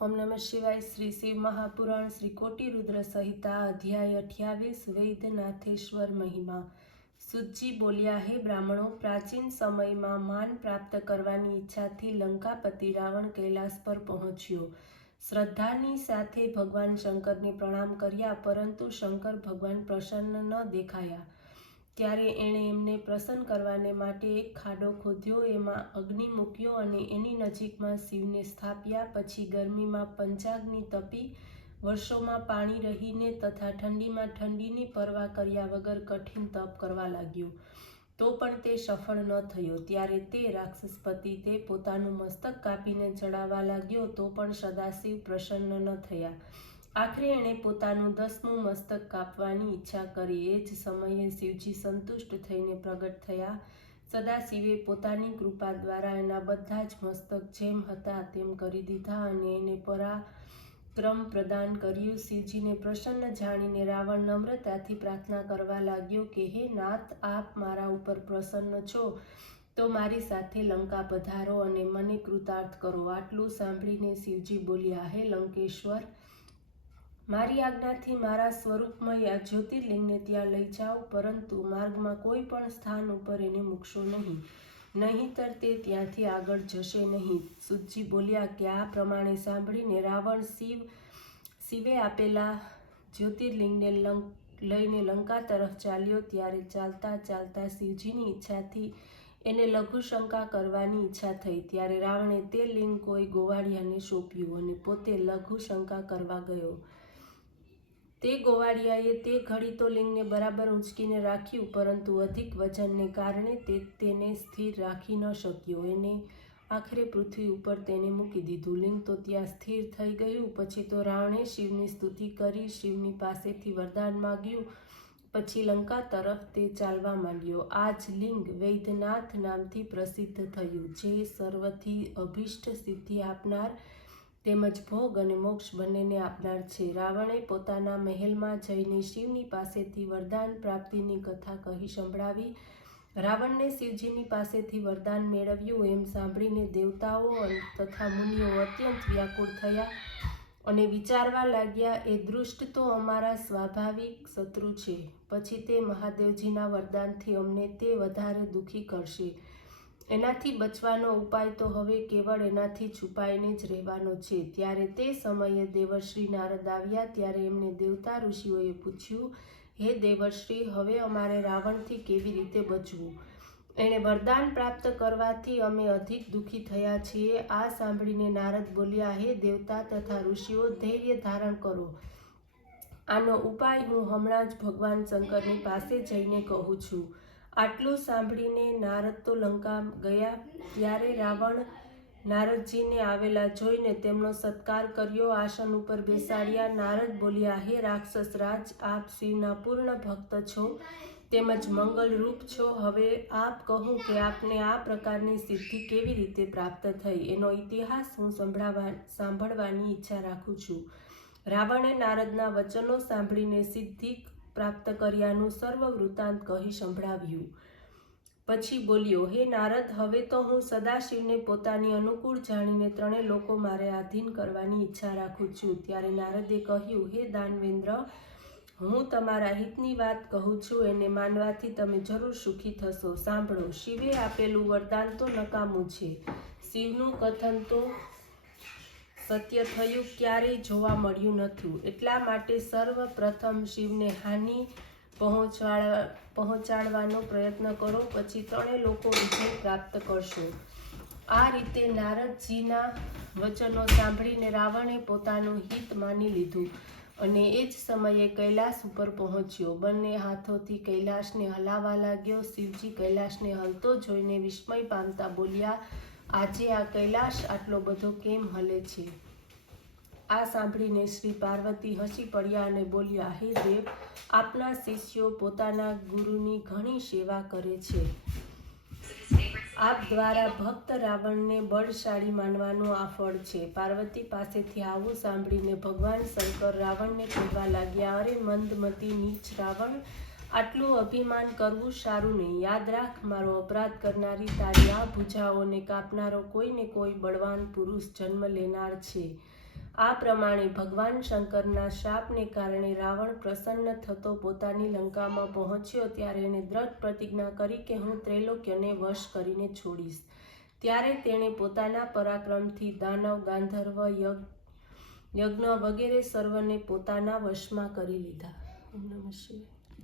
ओम नमः शिवाय। श्री शिव महापुराण श्री कोटि रुद्र संहिता अध्याय 28 वैद्यनाथेश्वर महिमा। सूतजी बोल्या, हे ब्राह्मणों, प्राचीन समय में मान प्राप्त करवानी इच्छा थी लंकापति रावण कैलास पर पहुंच्यो। श्रद्धानी साथे भगवान शंकर ने प्रणाम कर्या, परंतु शंकर भगवान प्रसन्न न देखाया। ત્યારે એણે એમને પ્રસન્ન કરવાને માટે એક ખાડો ખોદ્યો, એમાં અગ્નિ મૂક્યો અને એની નજીકમાં શિવને સ્થાપ્યા. પછી ગરમીમાં પંચાગ્નિ તપી, વર્ષોમાં પાણી રહીને તથા ઠંડીમાં ઠંડીની પરવા કર્યા વગર કઠિન તપ કરવા લાગ્યો, તો પણ તે સફળ ન થયો. ત્યારે તે રાક્ષસપતિ તે પોતાનું મસ્તક કાપીને ચડાવવા લાગ્યો, તો પણ સદાશિવ પ્રસન્ન ન થયા. આખરે એણે પોતાનું 10મું મસ્તક કાપવાની ઈચ્છા કરી. એ જ સમયે શિવજી સંતુષ્ટ થઈને પ્રગટ થયા. સદાશિવે પોતાની કૃપા દ્વારા એના બધા જ મસ્તક જેમ હતા તેમ કરી દીધા અને એને પરાક્રમ પ્રદાન કર્યું. શિવજીને પ્રસન્ન જાણીને રાવણ નમ્રતાથી પ્રાર્થના કરવા લાગ્યો કે હે નાથ, આપ મારા ઉપર પ્રસન્ન છો તો મારી સાથે લંકા પધારો અને મને કૃતાર્થ કરો. આટલું સાંભળીને શિવજી બોલ્યા, હે લંકેશ્વર, મારી આજ્ઞાથી મારા સ્વરૂપમય આ જ્યોતિર્લિંગને ત્યાં લઈ જાઓ, પરંતુ માર્ગમાં કોઈ પણ સ્થાન ઉપર એને મૂકશો નહીં, નહીંતર તે ત્યાંથી આગળ જશે નહીં. સૂતજી બોલ્યા કે આ પ્રમાણે સાંભળીને રાવણ શિવે આપેલા જ્યોતિર્લિંગને લઈને લંકા તરફ ચાલ્યો. ત્યારે ચાલતા ચાલતા શિવજીની ઈચ્છાથી એને લઘુશંકા કરવાની ઈચ્છા થઈ. ત્યારે રાવણે તે લિંગ કોઈ ગોવાળિયાને સોંપ્યું અને પોતે લઘુશંકા કરવા ગયો. તે ગોવાળિયાએ તે ઘડી તો લિંગને બરાબર ઊંચકીને રાખ્યું, પરંતુ અધિક વજનને કારણે તેને સ્થિર રાખી ન શક્યો. એને આખરે પૃથ્વી ઉપર તેને મૂકી દીધું. લિંગ તો ત્યાં સ્થિર થઈ ગયું. પછી તો રાવણે શિવની સ્તુતિ કરી, શિવની પાસેથી વરદાન માગ્યું. પછી લંકા તરફ તે ચાલવા માંડ્યો. આ જ લિંગ વૈદ્યનાથ નામથી પ્રસિદ્ધ થયું, જે સર્વથી અભિષ્ટ સિદ્ધિ આપનાર તેમજ ભોગ અને મોક્ષ બંનેને આપનાર છે. રાવણે પોતાના મહેલમાં જઈને શિવની પાસેથી વરદાન પ્રાપ્તિની કથા કહી સંભળાવી. રાવણને શિવજીની પાસેથી વરદાન મેળવ્યું એમ સાંભળીને દેવતાઓ તથા મુનિઓ અત્યંત વ્યાકુળ થયા અને વિચારવા લાગ્યા, એ દૃષ્ટ તો અમારા સ્વાભાવિક શત્રુ છે. પછી તે મહાદેવજીના વરદાનથી અમને તે વધારે દુઃખી કરશે. એનાથી બચવાનો ઉપાય તો હવે કેવળ એનાથી છુપાઈને જ રહેવાનો છે. ત્યારે તે સમયે દેવશ્રી નારદ આવ્યા. ત્યારે એમને દેવતા ઋષિઓએ પૂછ્યું, હે દેવશ્રી, હવે અમારે રાવણથી કેવી રીતે બચવું? એણે વરદાન પ્રાપ્ત કરવાથી અમે અધિક દુઃખી થયા છીએ. આ સાંભળીને નારદ બોલ્યા, હે દેવતા તથા ઋષિઓ, ધૈર્ય ધારણ કરો. આનો ઉપાય હું હમણાં જ ભગવાન શંકરની પાસે જઈને કહું છું. આટલું સાંભળીને નારદ તો લંકા ગયા. ત્યારે રાવણ નારદજીને આવેલા જોઈને તેમનો સત્કાર કર્યો, આસન ઉપર બેસાડ્યા. નારદ બોલ્યા, હે રાક્ષસ રાજ, આપ શિવના પૂર્ણ ભક્ત છો તેમજ મંગલરૂપ છો. હવે આપ કહો કે આપને આ પ્રકારની સિદ્ધિ કેવી રીતે પ્રાપ્ત થઈ? એનો ઇતિહાસ હું સાંભળવાની ઈચ્છા રાખું છું. રાવણે નારદના વચનો સાંભળીને સિદ્ધિ પ્રાપ્ત કર્યાનું સર્વ વૃત્તાંત કહી સંભળાવ્યું. પછી બોલ્યો, હે નારદ, હવે તો હું સદાશિવને પોતાની અનુકૂળ જાણીને ત્રણેય લોકો મારે આધીન કરવાની ઈચ્છા રાખું છું. ત્યારે નારદે કહ્યું, હે દાનવેન્દ્ર, હું તમારા હિતની વાત કહું છું, એને માનવાથી તમે જરૂર સુખી થશો. સાંભળો, શિવે આપેલું વરદાન તો નકામું છે. શિવનું કથન તો સત્ય થયું ક્યારેય જોવા મળ્યું નથી. એટલા માટે સર્વપ્રથમ શિવને હાનિ પહોંચાડવાનો પ્રયત્ન કરો, પછી ત્રણેય લોકો વિજય પ્રાપ્ત કરશો. આ રીતે નારદજીના વચનો સાંભળીને રાવણે પોતાનું હિત માની લીધું અને એ જ સમયે કૈલાસ ઉપર પહોંચ્યો. બંને હાથોથી કૈલાસને હલાવવા લાગ્યો. શિવજી કૈલાસને હલતો જોઈને વિસ્મય પામતા બોલ્યા, આજે આ કૈલાસ આટલો બધો કેમ હલે છે? આ સાંભળીને શ્રી પાર્વતી હસી પડ્યા અને બોલ્યા, હે દેવ, આપના શિષ્યો પોતાના ગુરુની ઘણી સેવા કરે છે. આપ દ્વારા ભક્ત રાવણને બળશાળી માનવાનું આ ફળ છે. પાર્વતી પાસેથી આવું સાંભળીને ભગવાન શંકર રાવણને કહેવા લાગ્યા, અરે મંદમતી નીચ રાવણ, આટલું અભિમાન કરવું સારું નહીં. યાદ રાખ, મારો અપરાધ કરનારી તારી આ ભુજાઓને કાપનારો કોઈ ને કોઈ બળવાન પુરુષ જન્મ લેનાર છે. આ પ્રમાણે ભગવાન શંકરના શાપને કારણે રાવણ પ્રસન્ન થતો પોતાની લંકામાં પહોંચ્યો ત્યારે એણે દ્રઢ પ્રતિજ્ઞા કરી કે હું ત્રૈલોક્યને વશ કરીને છોડીશ. ત્યારે તેણે પોતાના પરાક્રમથી દાનવ, ગાંધર્વ, યજ્ઞ વગેરે સર્વને પોતાના વશમાં કરી લીધા. ઓમ નમઃ શિવાય.